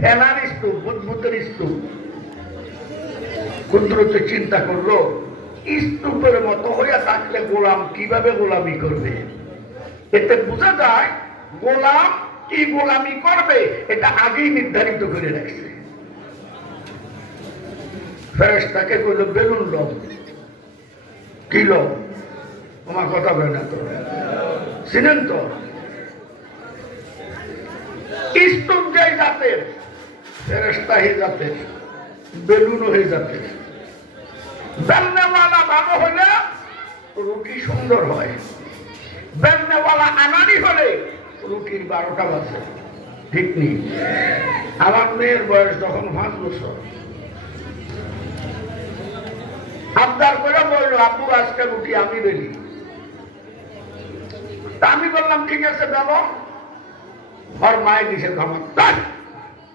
ফেনার স্তূপ, বুদ্বুদের স্তূপ। কুদরতে চিন্তা করলো স্তূপের মতো হইয়া থাকলে গোলাম কিভাবে গোলামি করবে। এতে বোঝা যায় গোলাম কি গোলামি করবে এটা আগেই নির্ধারিত করে রাখছে। ফেরেশতাকে কইল বেলুন লোক কি লোক, আমার কথা বলে না তো, চিনেন তো স্তূপ যাই জাতের, ফেরেশতা হয়ে জাতের, বেলুন হয়ে জাতের। বেলনেওয়ালা ভালো হলে রুটি সুন্দর হয়, বেলনেওয়ালা আনানি হলে রুটির 12টা বাজে। ঠিক নেই? আমার মেয়ের বয়স তখন 5 বছর, আবদার করে বললো আব্বু আজকে রুটি আমি বেলি। আমি বললাম ঠিক আছে বেলো। আর মায়ের দিছে ধমক,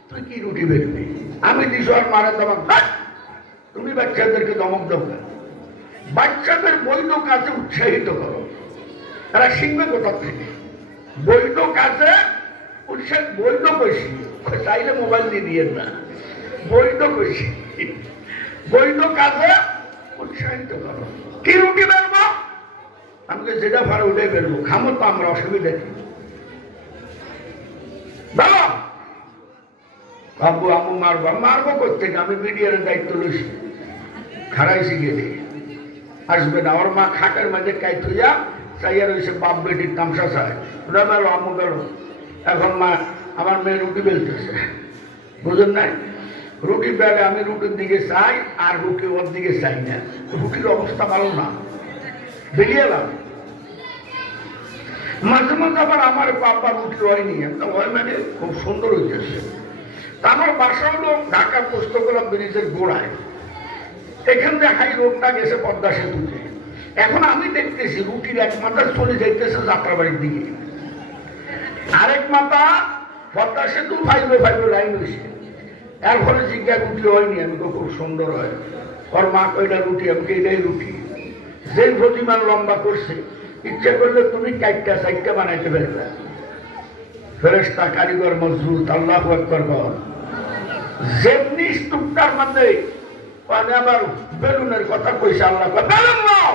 তুই কি রুটি বেলবি? আমি দিস আর মারের ধমক, তুমি বাচ্চাদেরকে ধমক দাও কেন? বাচ্চাদের বৈধ কাজে উৎসাহিত করো, তারা শিখবে কোথা থেকে? বৈধ কাজে উৎসাহ, বৈধ কইছি, চাইলে মোবাইল দিয়ে দিয়ে না, বৈধ কইছি, বৈধ কাজে উৎসাহিত করো। কি রুটি বেলবো? আমি যেটা পারো ওটাই বেলবো, খামো তো আমরা, অসুবিধা কি? বাবা বাবু আমু মারবো, মারবো করতে আমি মিডিয়ার দায়িত্ব লইছি, খারাইছি গেলে আসবে না। ওর মা খাটের মাঝে কাইত হইয়া চাইয়া রয়েছে, বাপ বেটির তামসা চায়, ওরা গেল আমু গেল। এখন মা আমার মেয়ে রুটি বেলতেছে, বুঝেন নাই? রুটি বেলে আমি রুটির দিকে চাই আর রুটি ওর দিকে চাই না, রুটির অবস্থা ভালো না, বেরিয়ে এলাম। মাঝে মাঝে আবার আমার বাবা রুটি হয়নি, হয় মানে খুব সুন্দর হইতেছে। আমার বাসা হলো ঢাকা পোস্তগোলা ব্রিজের গোড়ায়, এখান থেকে হাই রোডটা গেছে পদ্মা সেতুতে। এখন আমি দেখতেছি রুটির এক মাথা চলে যাইতেছে যাত্রাবাড়ির দিকে, আরেক মাথা পদ্মা সেতু 5 লাইন হয়েছে। এরপরে জিজ্ঞা রুটি হয়নি, আমি তো খুব সুন্দর হয়। ওর মা কয়টা রুটি, আমি এটাই রুটি। যে প্রতিমান লম্বা করছে, ইচ্ছা করলে তুমি 4টা বানাইতে পারবে। ফেরেশতা কারিগর মজবুত, আল্লাহু আকবার বল। যেমনি স্তূপটার মধ্যে মানে আবার বেলুনের কথা কইছে, আল্লাহ বেলুন নাও,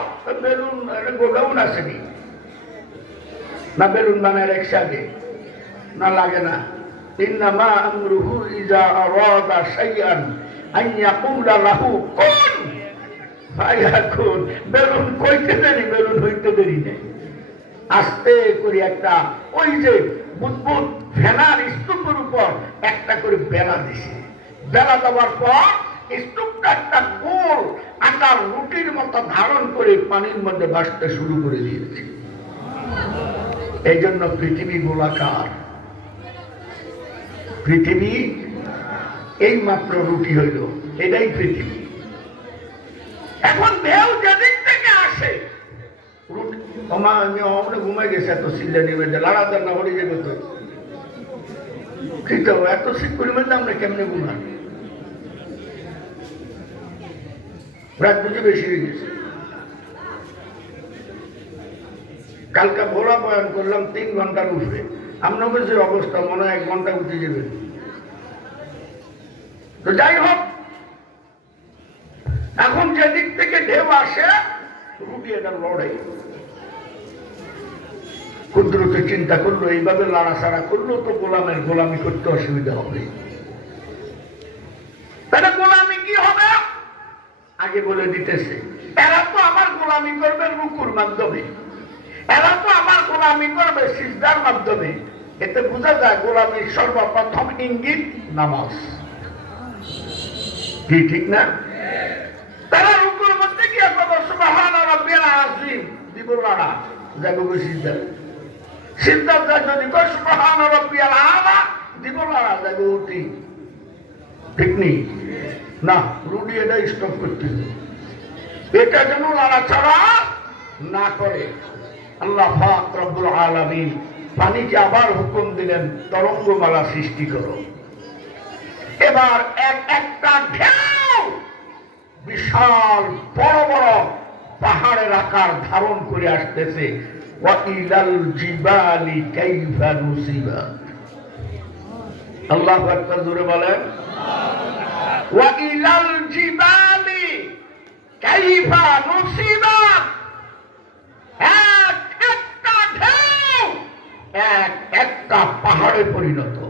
বেলুন গোডাউন আসেনি না, বেলুন বানায় একসাথে না, লাগে না। ইন্নামা আমরুহু ইজা আরাদা শাইআন আন ইয়াকুলা লাহু কুন ফায়াকুন। বেলুন কইতে দেরি, বেলুন হইতে দেরি নেই। আস্তে করে একটা ওই যে বুদবুদ ফেনার স্তূপের উপর একটা করে বেলা দিছে, বেলা দেওয়ার পর স্তূপটা একটা গোল আকার রুটির মতো ধারণ করে পানির মধ্যে ভাসতে শুরু করে দিয়েছে। এই জন্য পৃথিবী গোলাকার, পৃথিবী এই মাত্র রুটি হইল, এটাই পৃথিবী। এখন ঢেউ যেদিক থেকে আসে রুটি, আমি ঘুমাই গেছে, এত সিল্লা নেমে লাড়াতার না হলে যে কত ঠিক এত শীত পরিমাণ আমরা কেমনে ঘুমান, রাত বুঝে বেশি হয়ে গেছে। কালকে ভোলা বয়ান করলাম 3 ঘন্টার উপরে, আপনার যে অবস্থা মনে হয় 1 ঘন্টা উঠে যাবে। তো যাই হোক, এখন যেদিক থেকে ঢেউ আসে রুটি এটা লড়াই। কুদরতে চিন্তা করলো এইভাবে লাড়াছাড়া করলো তো গোলামের গোলামি করতে অসুবিধা হবে, তাহলে গোলামি কি হবে আগে বলে দিতেছে। এরা তো আমার গোলামি করবে রুকুর মাধ্যমে, এরা তো আমার গোলামি করবে সিজদার মাধ্যমে। এতে বোঝা যায় গোলামির সর্বপ্রথম ইঙ্গিত নামাজ। কি ঠিক না? তারা রুকুর মধ্যে গিয়ে বলো সুবহান রাব্বিল আযীম, দিব লাড়া যাবো সিজদা, সিজদা যদি কয় সুবহান রাব্বিল আলা, দিব লাড়া যাবো উঠি। ঠিক নেই না? রুটি এটা স্টপ করতে, এটা যেন লাড়াছাড়া না করে। আল্লাহ পাক রব্বুল আলামিন পানিকে আবার হুকুম দিলেন তরঙ্গমালা সৃষ্টি করো। এবার একটা ঢেউ বিশাল বড় বড় পাহাড়ের আকার ধারণ করে আসতেছে। ওয়াইলাল জিবালি কাইফা নুসিবাত, আল্লাহু আকবার, জোরে বলেন। ওয়া ইলাল জিবালি কাইফা নুসিবাত, এক একটা ঢেউ এক একটা পাহাড়ে পরিণত।